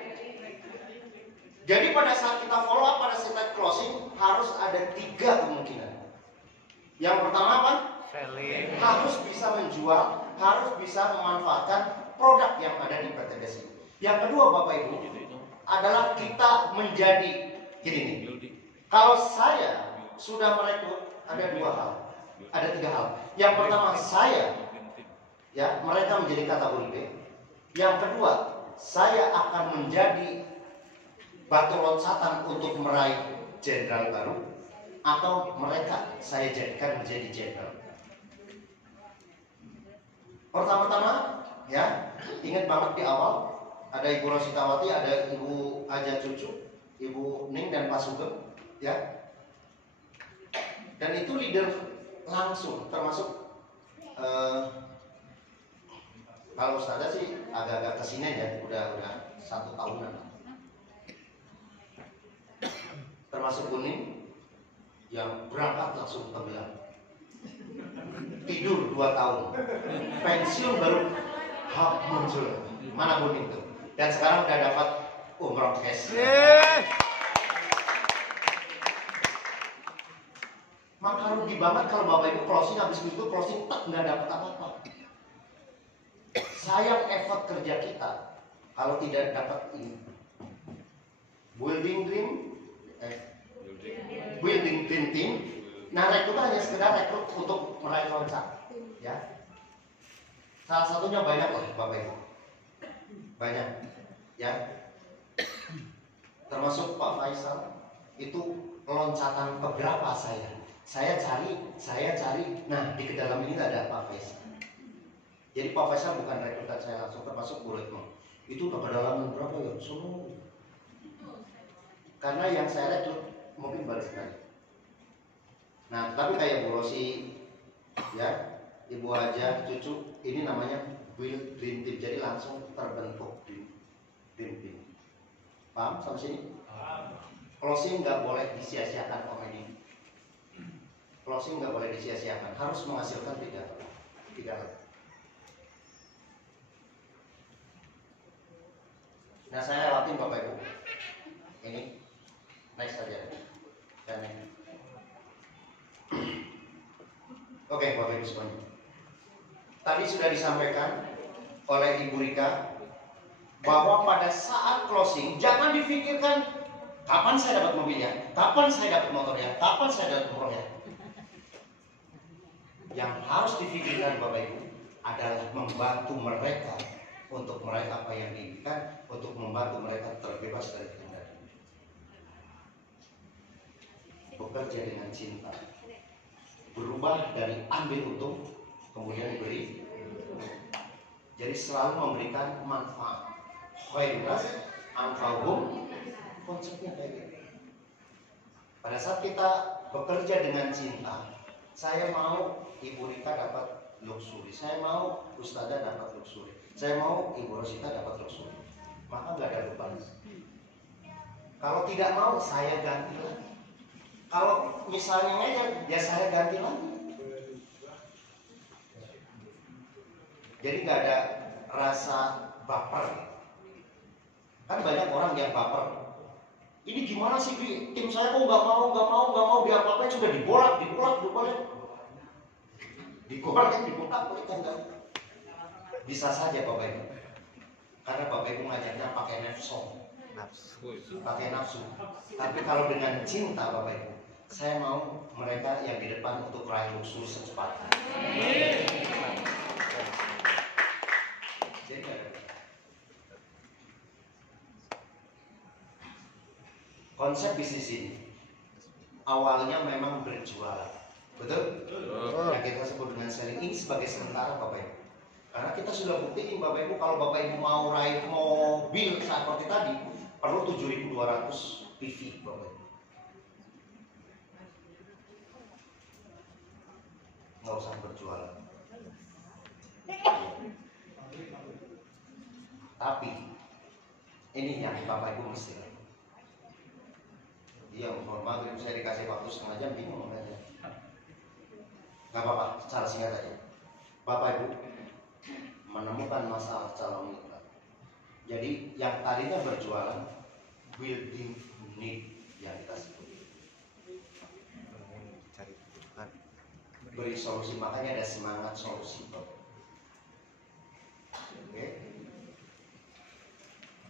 Jadi pada saat kita follow up, pada saat closing harus ada 3 kemungkinan. Yang pertama apa? Selling. Harus bisa menjual, harus bisa memanfaatkan produk yang ada di PT Desi. Yang kedua Bapak Ibu adalah kita menjadi gini nih. Kalau saya sudah merekrut, ada 2 hal, ada 3 hal. Yang pertama, saya Ya, mereka menjadi kategori B. Yang kedua, saya akan menjadi batu loncatan untuk meraih jenderal baru, atau mereka saya jadikan menjadi jenderal. Pertama-tama, ya, ingat banget di awal ada Ibu Rositawati, ada Ibu Aja Cucu, Ibu Ning dan Pak Sugeng, ya. Dan itu leader langsung, termasuk kalau Ustazah sih agak-agak kesini ya, udah 1 tahunan. Termasuk Kuning yang berangkat langsung tenggelam, tidur 2 tahun, pensiun baru hap muncul. Mana Kuning tuh? Dan sekarang udah dapat umroh cash. Maka rugi banget kalau Bapak Ibu closing, habis itu closing tak nggak dapat apa-apa. Sayang effort kerja kita kalau tidak dapat ini. Building dream team. Nah, rekrut hanya sekedar rekrut untuk meraih loncat, ya. Salah satunya banyak lah Bapak Ibu, banyak, ya. Termasuk Pak Faisal, itu loncatan keberapa saya. Saya cari. Nah, di dalam ini ada Pak Faisal. Jadi Pak Faisal bukan rekrutan saya langsung, termasuk Bu Retno. Itu udah kedalaman berapa ya? Semua. Karena yang saya rekrut mungkin baru sekali. Nah, tapi kayak Bu Rosi, ya, Ibu Aja, Cucu, ini namanya Build Dream Team. Jadi langsung terbentuk Dream Team. Paham sampai sini? Closing nggak boleh disia-siakan komedi. Closing nggak boleh disia-siakan, harus menghasilkan tidak. Nah, saya lewatin Bapak Ibu. Ini next saja. Dan ini. Oke, Bapak Ibu semuanya. Tadi sudah disampaikan oleh Ibu Rika bahwa pada saat closing jangan difikirkan kapan saya dapat mobilnya, kapan saya dapat motornya, kapan saya dapat umrohnya. Yang harus difikirkan Bapak Ibu adalah membantu mereka untuk meraih apa yang diinginkan, untuk membantu mereka terbebas dari kendali. Bekerja dengan cinta, berubah dari ambil untung kemudian beri. Jadi selalu memberikan manfaat. Khairunas anfa'uhum, konsepnya kayak gitu. Pada saat kita bekerja dengan cinta, saya mau Ibu Rika dapat luxury, saya mau Ustazah dapat luxury, saya mau Ibu Rosita dapat luxury, maka nggak ada beban. Kalau tidak mau, saya ganti lagi. Kalau misalnya ngajak, ya saya ganti lagi. Jadi nggak ada rasa baper. Kan banyak orang yang baper. Ini gimana sih, Bi? Tim saya kok nggak mau, biar apa-apa sudah dibolak. Dibolak kan? Bisa saja Bapak Ibu. Karena Bapak Ibu ngajaknya pakai nafsu. Tapi kalau dengan cinta Bapak Ibu, saya mau mereka yang di depan untuk raih luxury secepatnya. Konsep bisnis ini awalnya memang berjualan, betul? Yang kita sebut dengan selling ini sebagai sementara Bapak Ibu. Karena kita sudah buktiin Bapak Ibu, kalau Bapak Ibu mau raih mobil seperti tadi, perlu 7.200 PV Bapak Ibu. Nggak usah berjualan. Tapi ini yang Bapak Ibu mesti. Iya, mohon maghrib saya dikasih waktu setengah jam, bingung aja. Gak apa-apa, secara singkat aja. Bapak Ibu menemukan masalah calon mitra. Jadi yang tadinya berjualan, building need yang kita sebut. Beri solusi, makanya ada semangat solusi. Oke.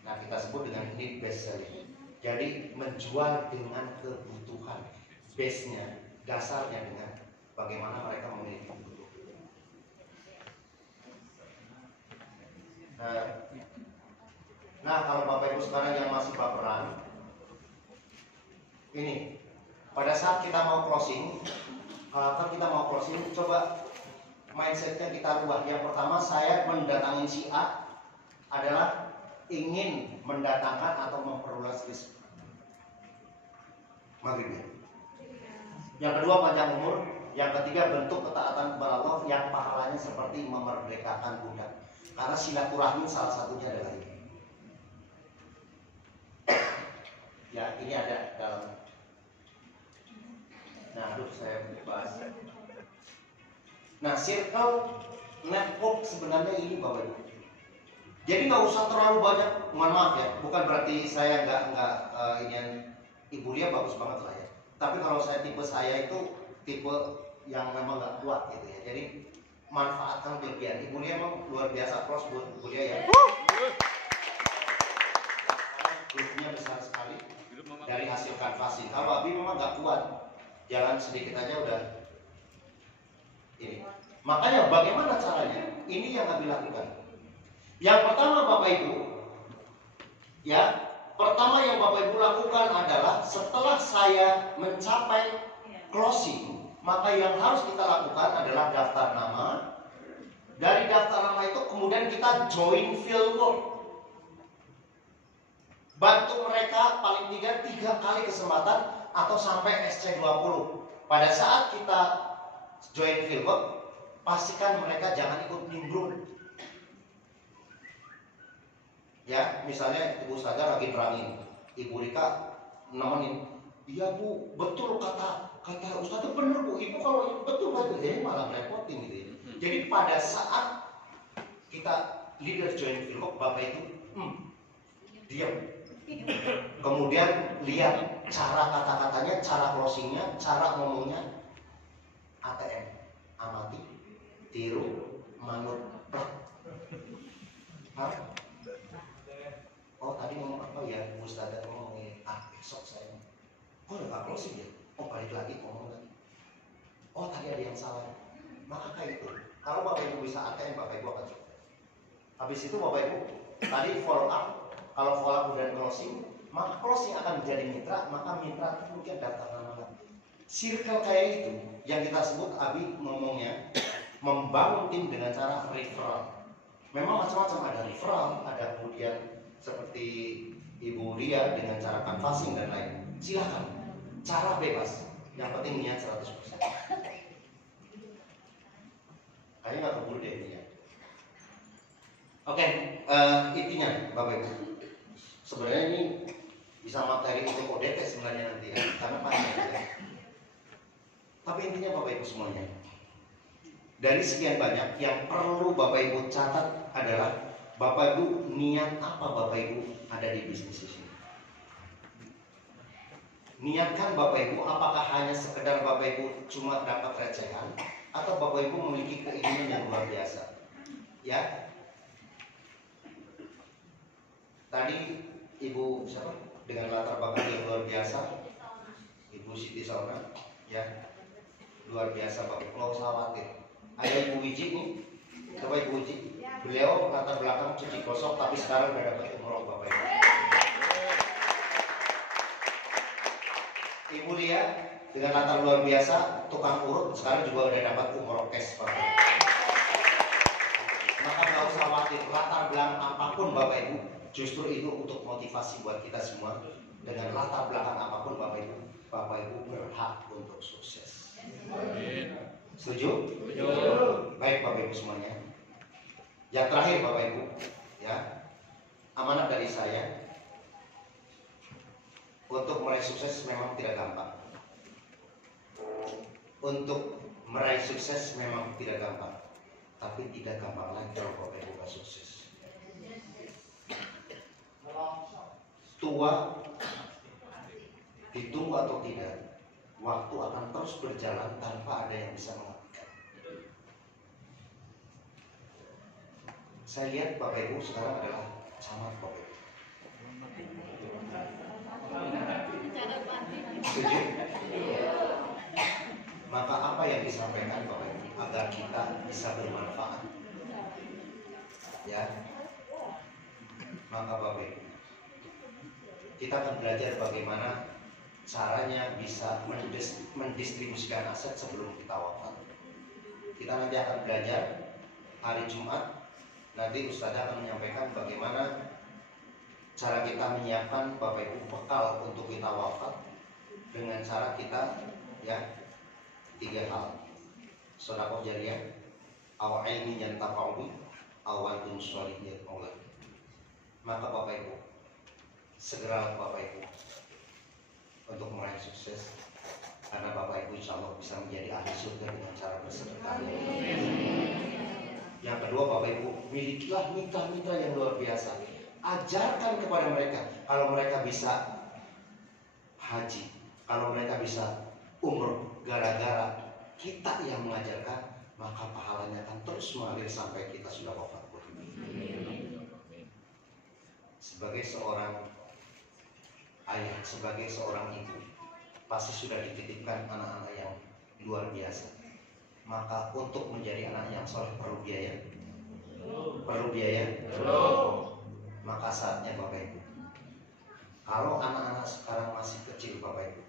Nah, kita sebut dengan need based selling. Jadi menjual dengan kebutuhan, base-nya, dasarnya dengan bagaimana mereka memiliki kebutuhan. Nah, kalau Bapak Ibu sekarang yang masih baperan, ini pada saat kita mau closing, coba mindsetnya kita rubah. Yang pertama, saya mendatangi si A adalah ingin mendatangkan atau memperluas rezeki maghrib. Yang kedua, panjang umur. Yang ketiga, bentuk ketaatan kepada Allah yang pahalanya seperti memerdekakan budak. Karena silaturahmi salah satunya adalah ini. Ya, ini ada dalam. Nah, saya bahas. Nah, circle network sebenarnya ini Bapak Ibu. Jadi nggak usah terlalu banyak, mohon maaf ya, bukan berarti saya nggak Ibu Lia bagus banget lah ya. Tapi kalau saya itu tipe yang memang nggak kuat gitu ya. Jadi manfaatkan kelebihan. Ibu Lia emang luar biasa, plus buat Ibu Lia ya. Grupnya besar sekali dari hasil kanvasin. Kalau Abi memang nggak kuat, jalan sedikit aja udah ini. Makanya bagaimana caranya? Ini yang Abi lakukan. Yang pertama Bapak Ibu, ya, pertama yang Bapak Ibu lakukan adalah setelah saya mencapai closing, maka yang harus kita lakukan adalah daftar nama. Dari daftar nama itu kemudian kita join field work. Bantu mereka paling tidak 3 kali kesempatan atau sampai SC20. Pada saat kita join field work, pastikan mereka jangan ikut nimbrung. Ya, misalnya Ibu Ustazah lagi nerangin, Ibu Rika nemenin. Iya Bu, betul kata Ustazah, bener Bu. Ibu kalau betul malah repotin gitu ya. Jadi pada saat kita leader join field work, Bapak itu diam. Kemudian lihat cara kata-katanya, cara closingnya, cara ngomongnya. ATM, amati, tiru, manut. Oh tadi ngomong apa ya, Bu Ustazah ngomongin, besok saya. Udah gak closing ya? Balik lagi ngomong lagi. Oh tadi ada yang salah. Maka kayak itu. Kalau Bapak Ibu bisa ATM, Bapak Ibu akan coba. Habis itu Bapak Ibu tadi follow up. Kalau follow up dan closing, maka closing akan menjadi mitra, maka mitra itu mungkin daftar nama lagi. Circle kayak itu yang kita sebut Abi ngomongnya membangun tim dengan cara referral. Memang macam-macam, ada referral, ada kemudian seperti Ibu Ria dengan cara canvassing dan lain. Silakan, cara bebas. Yang penting niat 100%. Kayaknya nggak keburu deh ini ya. Oke, intinya Bapak Ibu. Sebenarnya ini bisa materi untuk ODT sebenarnya nanti ya, karena panjang ya. Tapi intinya Bapak Ibu semuanya, dari sekian banyak yang perlu Bapak Ibu catat adalah Bapak Ibu niat apa Bapak Ibu ada di bisnis ini. Niatkan Bapak Ibu apakah hanya sekedar Bapak Ibu cuma dapat recehan atau Bapak Ibu memiliki keinginan yang luar biasa. Ya. Tadi Ibu siapa? Dengan latar belakang yang luar biasa, Ibu Siti Sauna, ya luar biasa Bapak. Nggak usah khawatir. Ada Ibu Wiji nih, coba Ibu Wiji. Beliau latar belakang cuci gosok, tapi sekarang udah dapat umroh Bapak Ibu. Ibu Lia dengan latar luar biasa, tukang urut, sekarang juga udah dapat umroh cash Bapak Ibu. Maka nggak usah khawatir, latar belakang apapun Bapak Ibu. Justru itu untuk motivasi buat kita semua. Dengan latar belakang apapun Bapak Ibu berhak untuk sukses. Setuju? Setuju. Baik Bapak Ibu semuanya. Yang terakhir Bapak Ibu, ya, amanat dari saya untuk meraih sukses memang tidak gampang. Untuk meraih sukses memang tidak gampang, tapi tidak gampang lagi kalau Bapak Ibu gak sukses. Tua, ditunggu atau tidak, waktu akan terus berjalan tanpa ada yang bisa menghentikan. Saya lihat Bapak Ibu sekarang adalah camat Bapak Ibu. Setuju? Maka apa yang disampaikan Bapak Ibu agar kita bisa bermanfaat? Ya, Maka Bapak Ibu, kita akan belajar bagaimana caranya bisa mendistribusikan aset sebelum kita wafat. Kita nanti akan belajar hari Jumat. Nanti Ustazah akan menyampaikan bagaimana cara kita menyiapkan Bapak Ibu bekal untuk kita wafat dengan cara kita ya 3 hal. Sedekah jariyah, aw ilmin yantafa'u, aw waladun shalih yad'u lahu. Maka Bapak Ibu, segera Bapak Ibu untuk meraih sukses, karena Bapak Ibu insya Allah bisa menjadi ahli surga dengan cara bersedekah. Yang kedua Bapak Ibu, milikilah mitra-mitra yang luar biasa. Ajarkan kepada mereka. Kalau mereka bisa haji, kalau mereka bisa umroh, gara-gara kita yang mengajarkan, maka pahalanya akan terus mengalir sampai kita sudah wafat. Sebagai seorang ayah, sebagai seorang ibu, pasti sudah dititipkan anak-anak yang luar biasa. Maka untuk menjadi anak yang soleh perlu biaya. Perlu biaya. Maka saatnya Bapak Ibu, kalau anak-anak sekarang masih kecil Bapak Ibu,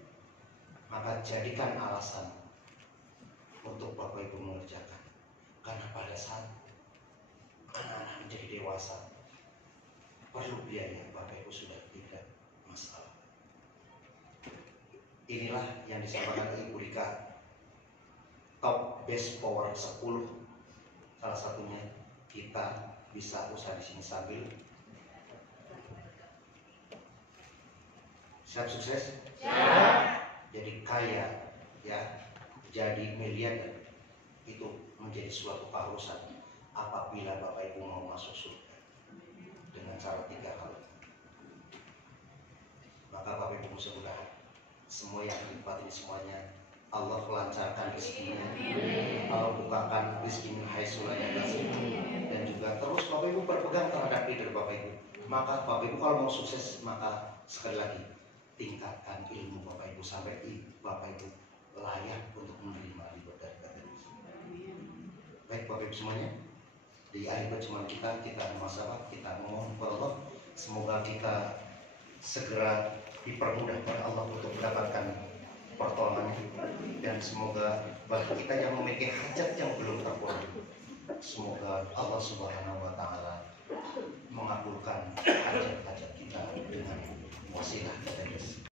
maka jadikan alasan untuk Bapak Ibu mengerjakan. Karena pada saat anak-anak menjadi dewasa, perlu biaya, Bapak Ibu sudah tidak masalah. Inilah yang disampaikan Ibu Rika, top best power 10. Salah satunya kita bisa usaha di sini sambil siap sukses. Jadi kaya ya, jadi miliarder itu menjadi suatu keharusan apabila Bapak Ibu mau masuk surga dengan cara 3 hal. Maka Bapak Ibu mudah-mudahan semua yang dinikmati semuanya Allah lancarkan rezekinya, Allah bukakan rezeki min haitsu la yahtasib, dan juga terus Bapak Ibu berpegang terhadap leader Bapak Ibu. Maka Bapak Ibu kalau mau sukses, maka sekali lagi tingkatkan ilmu Bapak Ibu sampai Bapak Ibu layak untuk menerima ribet dari kata. Baik Bapak Ibu semuanya, di akhir perjumpaan kita muhasabah, kita memohon kepada Allah semoga kita segera dipermudah oleh Allah untuk mendapatkan pertolongannya, dan semoga bagi kita yang memiliki hajat yang belum terpenuhi, semoga Allah Subhanahu wa taala mengabulkan hajat-hajat kita dengan wasilah dari